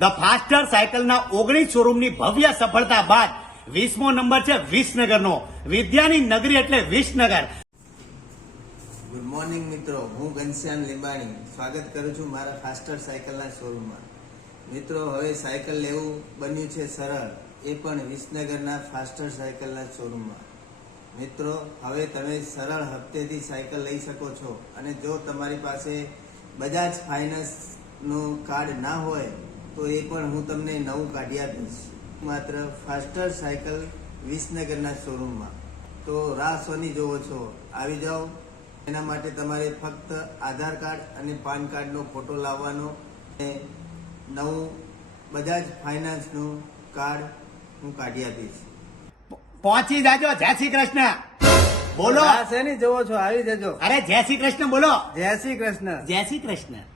The faster સાયકલના 19 શોરૂમની ભવ્ય સફળતા બાદ 20મો નંબર છે વિસનગરનો. વિદ્યાની નગરી એટલે વિસનગર. ગુડ મોર્નિંગ મિત્રો, હું ઘનશ્યામ લીંબાણી સ્વાગત કરું છું મારા ફાસ્ટર સાયકલના શોરૂમમાં. મિત્રો, હવે સાયકલ લેવું બન્યું છે સરળ, એ પણ વિસનગરના ફાસ્ટર સાયકલના શોરૂમમાં. મિત્રો, હવે તમે સરળ હપ્તેથી સાયકલ લઈ શકો છો, અને જો તમારી પાસે બજાજ ફાઇનાન્સનું કાર્ડ ના હોય તો એ પણ હું તમને નવું કાઢી આપીશ, માત્ર ફાસ્ટર સાયકલ વિસનગરના શોરૂમમાં. તો રાહ શોની જોવો છો? આવી જાઓ. એના માટે તમારે ફક્ત આધાર કાર્ડ અને પાન કાર્ડનો ફોટો લાવવાનો, અને નવું બજાજ ફાઇનાન્સનું કાર્ડ હું કાઢી આપીશ. પહોંચી જાજો. જય શ્રી કૃષ્ણ બોલો. રાહ શેની જોવો છો? આવી જજો. અરે જય શ્રી કૃષ્ણ બોલો. જય શ્રી કૃષ્ણ. જય શ્રી કૃષ્ણ.